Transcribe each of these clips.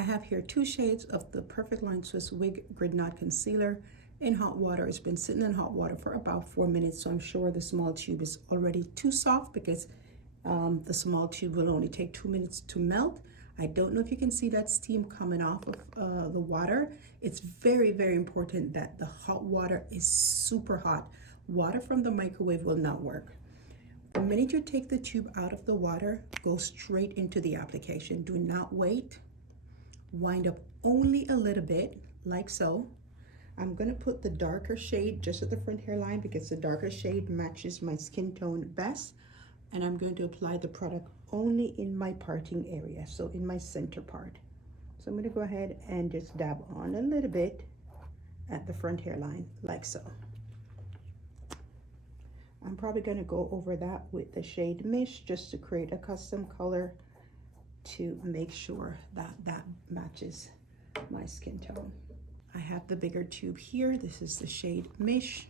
I have here 2 shades of the Perfect Line Swiss Wig Grid Knot Concealer in hot water. It's been sitting in hot water for about 4 minutes, so I'm sure the small tube is already too soft because the small tube will only take 2 minutes to melt. I don't know if you can see that steam coming off of the water. It's very, very important that the hot water is super hot. Water from the microwave will not work. The minute you take the tube out of the water, go straight into the application. Do not wait. Wind up only a little bit, like so. I'm gonna put the darker shade just at the front hairline because the darker shade matches my skin tone best. And I'm going to apply the product only in my parting area, so in my center part. So I'm gonna go ahead and just dab on a little bit at the front hairline, like so. I'm probably gonna go over that with the shade Mish just to create a custom color to make sure that that matches my skin tone. I have the bigger tube here. This is the shade Mish.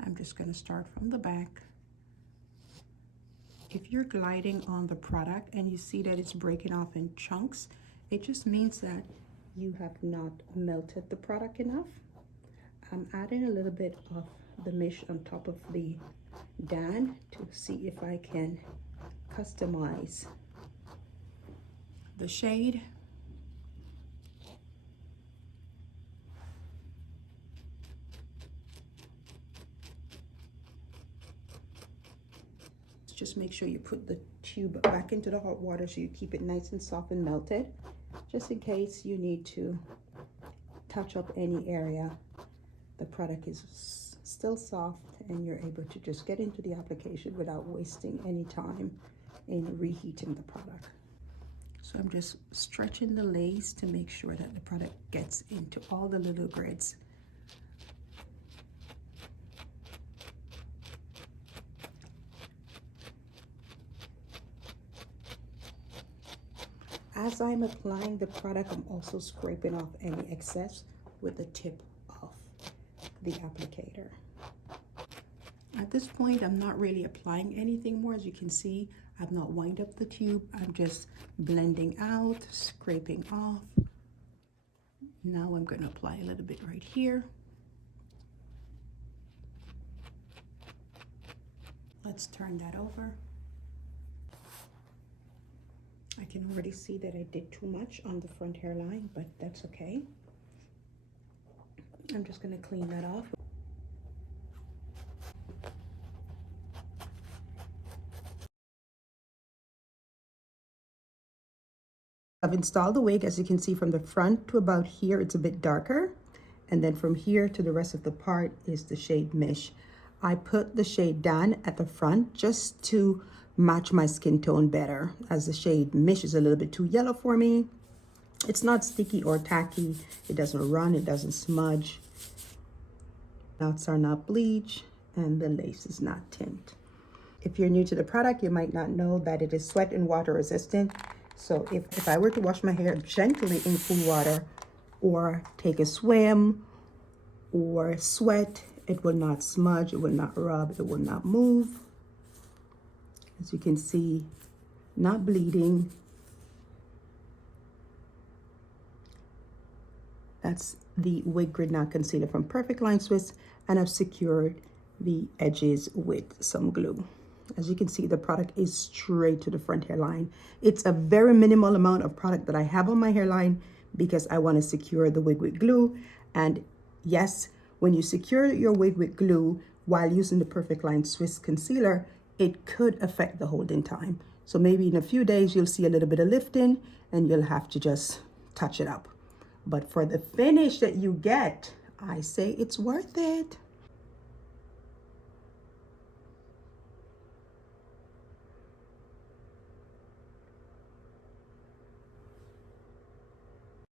I'm just gonna start from the back. If you're gliding on the product and you see that it's breaking off in chunks, it just means that you have not melted the product enough. I'm adding a little bit of the Mish on top of the Dan to see if I can customize the shade. Just make sure you put the tube back into the hot water so you keep it nice and soft and melted, just in case you need to touch up any area. The product is still soft and you're able to just get into the application without wasting any time in reheating the product. So I'm just stretching the lace to make sure that the product gets into all the little grids. As I'm applying the product, I'm also scraping off any excess with the tip of the applicator. At this point, I'm not really applying anything more. As you can see, I've not wound up the tube. I'm just blending out, scraping off. Now I'm going to apply a little bit right here. Let's turn that over. I can already see that I did too much on the front hairline, but that's okay. I'm just going to clean that off. I've installed the wig. As you can see, from the front to about here, it's a bit darker. And then from here to the rest of the part is the shade Mish. I put the shade Dan at the front just to match my skin tone better, as the shade Mish is a little bit too yellow for me. It's not sticky or tacky. It doesn't run, it doesn't smudge. Knots are not bleach, and the lace is not tint. If you're new to the product, you might not know that it is sweat and water resistant. So if I were to wash my hair gently in cool water or take a swim or sweat, it will not smudge, it will not rub, it will not move. As you can see, not bleeding. That's the Wig Grid Knot Concealer from Perfect Line Swiss, and I've secured the edges with some glue. As you can see, the product is straight to the front hairline. It's a very minimal amount of product that I have on my hairline because I want to secure the wig with glue. And yes, when you secure your wig with glue while using the Perfect Line Swiss concealer, it could affect the holding time. So maybe in a few days, you'll see a little bit of lifting and you'll have to just touch it up. But for the finish that you get, I say it's worth it.